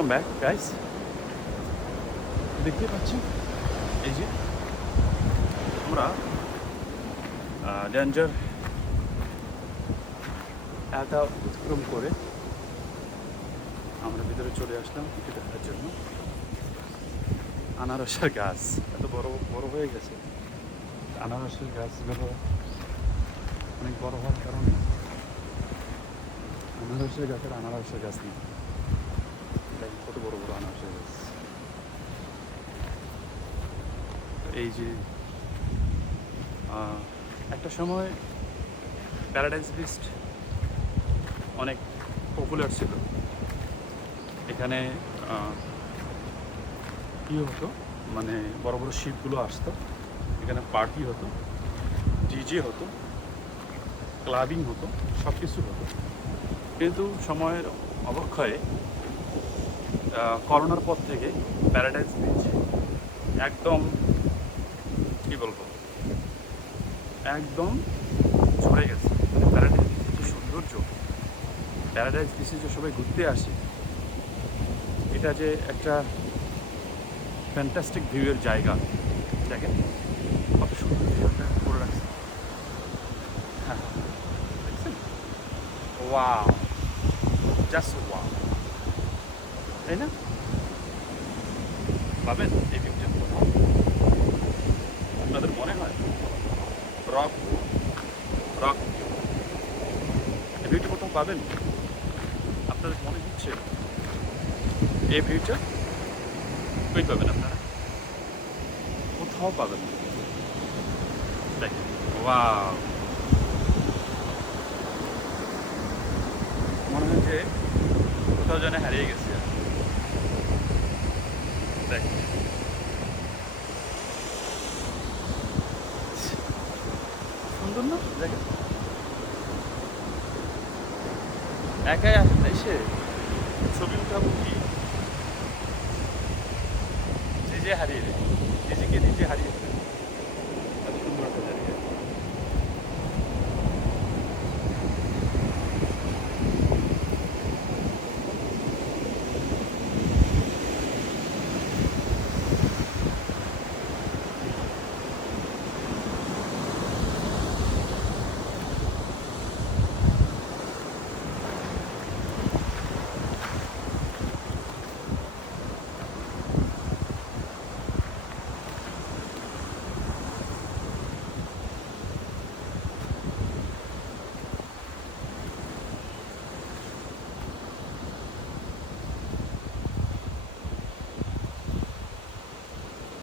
Welcome back guys. দেখতে পাচ্ছি এই যে আমরা ডেঞ্জার একটা অতিক্রম করে আমরা ভিতরে চলে আসলাম কিছু দেখার জন্য। আনারসের গাছ এত বড় বড় হয়ে গেছে। আনারসের গাছগুলো অনেক বড় হওয়ার কারণে আনারসের গাছ নেই। কত বড় বড় আনারসের গাছ। এই যে একটা সময় প্যারাডাইস বিস্ট অনেক পপুলার ছিল। এখানে কী হতো, মানে বড় বড় শিপগুলো আসতো, এখানে পার্টি হতো, ডিজে হতো, ক্লাবিং হতো, সব কিছু হতো। কিন্তু সময়ের অবক্ষয়ে করোনার পর থেকে প্যারাডাইস বিচ একদম কী বলবো, একদম ঝরে গেছে। মানে প্যারাডাইস বিচের যে সৌন্দর্য, প্যারাডাইস বিচে যে সবাই ঘুরতে আসে, এটা যে একটা ফ্যান্টাস্টিক ভিউয়ের জায়গা। দেখেন কত সুন্দর ভিউটা করে রাখছে। হ্যাঁ, দেখছেন? ওয়াও, জাস্ট ওয়াও, তাই না? পাবেন এই ভিউটা? আপনাদের মনে হয় রক রক এই ভিউটা কোথাও পাবেন? আপনাদের মনে হচ্ছে এই ভিউটা কই পাবেন? আপনারা কোথাও পাবেন না। দেখেন, ওয়াও, মনে হয় যে কোথাও যেন হারিয়ে গেছে। দেখেন, সুন্দর না? দেখেন, একাই আসেন এসে ছবি উঠাবো কি, যে হারিয়ে দেয়।